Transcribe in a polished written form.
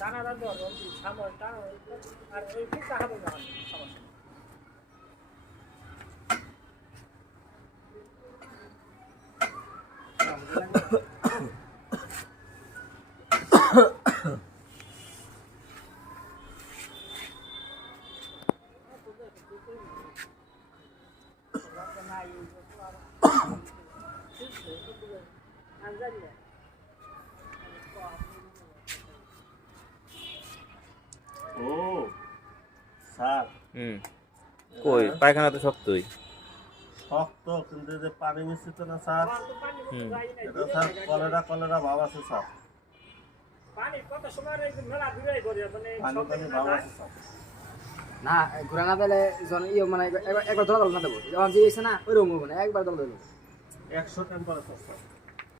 টানাটা ধরো সামনে টানো আর ওই ফুটা হবে না সমস্যা ও স্যার কই পায়খানা তো শক্তই। শক্ত কিন্তু যে পানি মিশ্রিত না স্যার, এটা স্যার কলেরা কলেরা ভাব আছে স্যার, পানি কত সময় মেলা দূরে করে মানে পানি পানি ভাব আছে স্যার। না ঘোরা না পেলে ইয়ে মানে একবার ধরা না দেবো যখন যে না ওই রকম একবার ধরা দেবো 100 টেম্পারেচার স্যার।